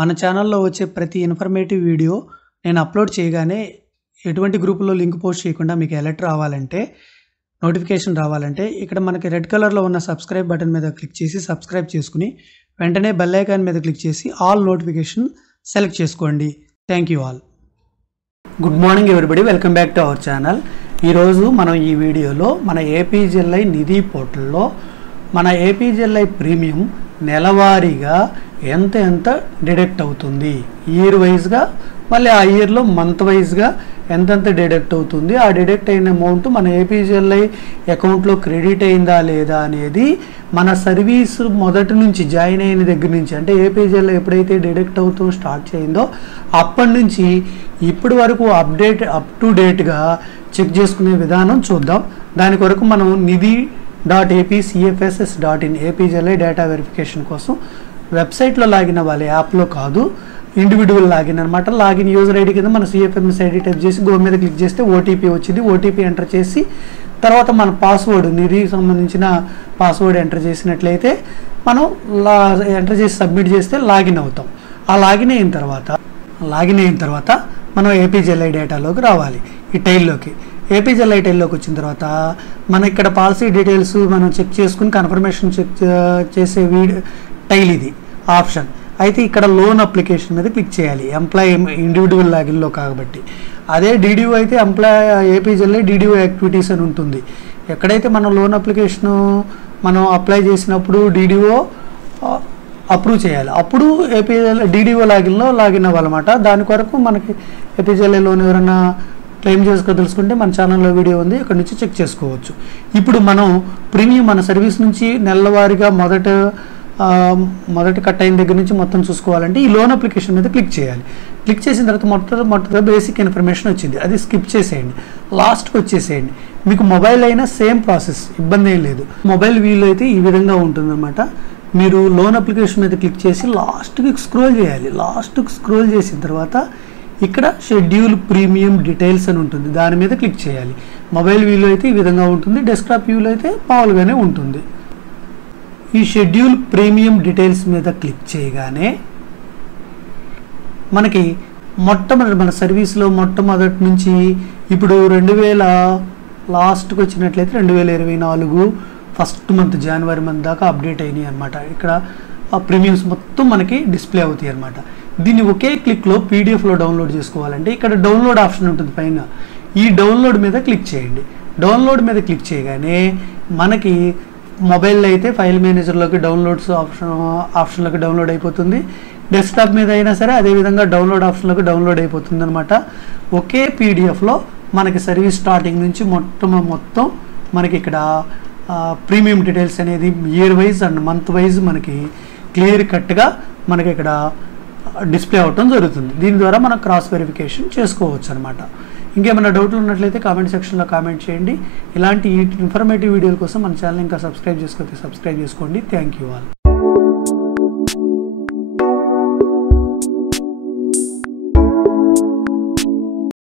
మన ఛానల్లో వచ్చే ప్రతి ఇన్ఫర్మేటివ్ వీడియో నేను అప్లోడ్ చేయగానే ఎటువంటి గ్రూపులో లింక్ పోస్ట్ చేయకుండా మీకు అలర్ట్ రావాలంటే నోటిఫికేషన్ రావాలంటే ఇక్కడ మనకి రెడ్ కలర్లో ఉన్న సబ్స్క్రైబ్ బటన్ మీద క్లిక్ చేసి సబ్స్క్రైబ్ చేసుకుని వెంటనే బెల్ ఐకాన్ మీద క్లిక్ చేసి ఆల్ నోటిఫికేషన్ సెలెక్ట్ చేసుకోండి. Thank you all. Good morning everybody, welcome back to our channel. ఈరోజు మనం ఈ వీడియోలో మన ఏపీజీఎల్ఐ నిధి పోర్టల్లో మన ఏపీజీఎల్ఐ ప్రీమియం నెలవారీగా ఎంత డిడక్ట్ అవుతుంది, ఇయర్ వైజ్గా, మళ్ళీ ఆ ఇయర్లో మంత్ వైజ్గా ఎంత డిడక్ట్ అవుతుంది, ఆ డిడక్ట్ అయిన అమౌంట్ మన ఏపీజీఎల్ఐ అకౌంట్లో క్రెడిట్ అయిందా లేదా అనేది మన సర్వీస్ మొదటి నుంచి జాయిన్ అయిన దగ్గర నుంచి, అంటే ఏపీజీఎల్ఐ ఎప్పుడైతే డిడక్ట్ అవుతూ స్టార్ట్ చేయిందో అప్పటి నుంచి ఇప్పటి వరకు అప్ టు డేట్గా చెక్ చేసుకునే విధానం చూద్దాం. దాని కొరకు మనం nithi.apcfss.in ఏపీజీఎల్ఐ డేటా వెరిఫికేషన్ కోసం వెబ్సైట్లో లాగిన్ అవ్వాలి, యాప్లో కాదు, ఇండివిజువల్ లాగిన్ అనమాట. లాగిన్ యూజర్ ఐడి కింద మన సిఎఫ్ఎంఎస్ ఐడి టైప్ చేసి గో మీద క్లిక్ చేస్తే ఓటీపీ వచ్చింది. ఓటీపీ ఎంటర్ చేసి తర్వాత మన పాస్వర్డ్, నిధికి సంబంధించిన పాస్వర్డ్ ఎంటర్ చేసినట్లయితే మనం ఎంటర్ చేసి సబ్మిట్ చేస్తే లాగిన్ అవుతాం. ఆ లాగిన్ అయిన తర్వాత మనం ఏపీజీఎల్ఐ డేటాలోకి రావాలి, ఈ టైల్లోకి. ఏపీజీఎల్ఐ టైల్లోకి వచ్చిన తర్వాత మన ఇక్కడ పాలసీ డీటెయిల్స్ మనం చెక్ చేసుకుని కన్ఫర్మేషన్ చెక్ చేసే టైల్ ఇది ఆప్షన్. అయితే ఇక్కడ లోన్ అప్లికేషన్ మీద క్లిక్ చేయాలి, ఎంప్లాయీ ఇండివిజువల్ లాగిన్లో కాబట్టి. అదే డీడీఓ అయితే ఏపీజీఎల్ఐ డీడీఓ యాక్టివిటీస్ అని ఉంటుంది. ఎక్కడైతే మనం లోన్ అప్లికేషను మనం అప్లై చేసినప్పుడు డీడీఓ అప్రూవ్ చేయాలి, అప్పుడు ఏపీజీఎల్ఐ డీడీఓ లాగిన్లో లాగిన్ అవ్వాలన్నమాట. దాని కొరకు మనకి ఏపీజీఎల్ఐ లోన్ ఎవరైనా క్లెయిమ్ తెలుసుకుంటే మన ఛానల్లో వీడియో ఉంది, ఇక్కడ నుంచి చెక్ చేసుకోవచ్చు. ఇప్పుడు మనం ప్రీమియం మన సర్వీస్ నుంచి నెలవారీగా మొదటి కట్ అయిన దగ్గర నుంచి మొత్తం చూసుకోవాలంటే ఈ లోన్ అప్లికేషన్ మీద క్లిక్ చేయాలి. క్లిక్ చేసిన తర్వాత మొట్టమొదటి బేసిక్ ఇన్ఫర్మేషన్ వచ్చింది, అది స్కిప్ చేసేయండి, లాస్ట్కి వచ్చేసేయండి. మీకు మొబైల్ అయినా సేమ్ ప్రాసెస్, ఇబ్బంది ఏం లేదు. మొబైల్ వీల్ అయితే ఈ విధంగా ఉంటుందన్నమాట. మీరు లోన్ అప్లికేషన్ మీద క్లిక్ చేసి లాస్ట్కి స్క్రోల్ చేయాలి. లాస్ట్కి స్క్రోల్ చేసిన తర్వాత ఇక్కడ షెడ్యూల్ ప్రీమియం డీటెయిల్స్ అని ఉంటుంది, దాని మీద క్లిక్ చేయాలి. మొబైల్ వ్యూలో అయితే ఈ విధంగా ఉంటుంది, డెస్క్టాప్ వ్యూలో అయితే మామూలుగానే ఉంటుంది. ఈ షెడ్యూల్ ప్రీమియం డీటెయిల్స్ మీద క్లిక్ చేయగానే మనకి మన సర్వీస్లో మొట్టమొదటి నుంచి ఇప్పుడు 2000 లాస్ట్కి వచ్చినట్లయితే 2024 ఫస్ట్ మంత్ జనవరి మంత్ దాకా అప్డేట్ అయినాయి అనమాట. ఇక్కడ ఆ ప్రీమియమ్స్ మొత్తం మనకి డిస్ప్లే అవుతాయి అనమాట. దీన్ని ఒకే క్లిక్లో పీడిఎఫ్లో డౌన్లోడ్ చేసుకోవాలంటే ఇక్కడ డౌన్లోడ్ ఆప్షన్ ఉంటుంది పైన, ఈ డౌన్లోడ్ మీద క్లిక్ చేయండి. డౌన్లోడ్ మీద క్లిక్ చేయగానే మనకి మొబైల్లో అయితే ఫైల్ మేనేజర్లోకి డౌన్లోడ్స్ ఆప్షన్లోకి డౌన్లోడ్ అయిపోతుంది. డెస్క్టాప్ మీద అయినా సరే అదేవిధంగా డౌన్లోడ్ ఆప్షన్లోకి డౌన్లోడ్ అయిపోతుంది అనమాట. ఒకే పీడిఎఫ్లో మనకి సర్వీస్ స్టార్టింగ్ నుంచి మొత్తం మనకి ఇక్కడ ప్రీమియం డీటెయిల్స్ అనేది year wise and month wise మనకి క్లియర్ కట్గా మనకి ఇక్కడ డిస్ప్లే అవటం జరుగుతుంది. దీని ద్వారా మనం క్రాస్ వెరిఫికేషన్ చేసుకోవచ్చు అనమాట. ఇంకేమైనా డౌట్లు ఉన్నట్లయితే కామెంట్ సెక్షన్లో కామెంట్ చేయండి. ఇలాంటి ఇన్ఫర్మేటివ్ వీడియోల కోసం మన ఛానల్ ఇంకా సబ్స్క్రైబ్ చేసుకోండి. Thank you all.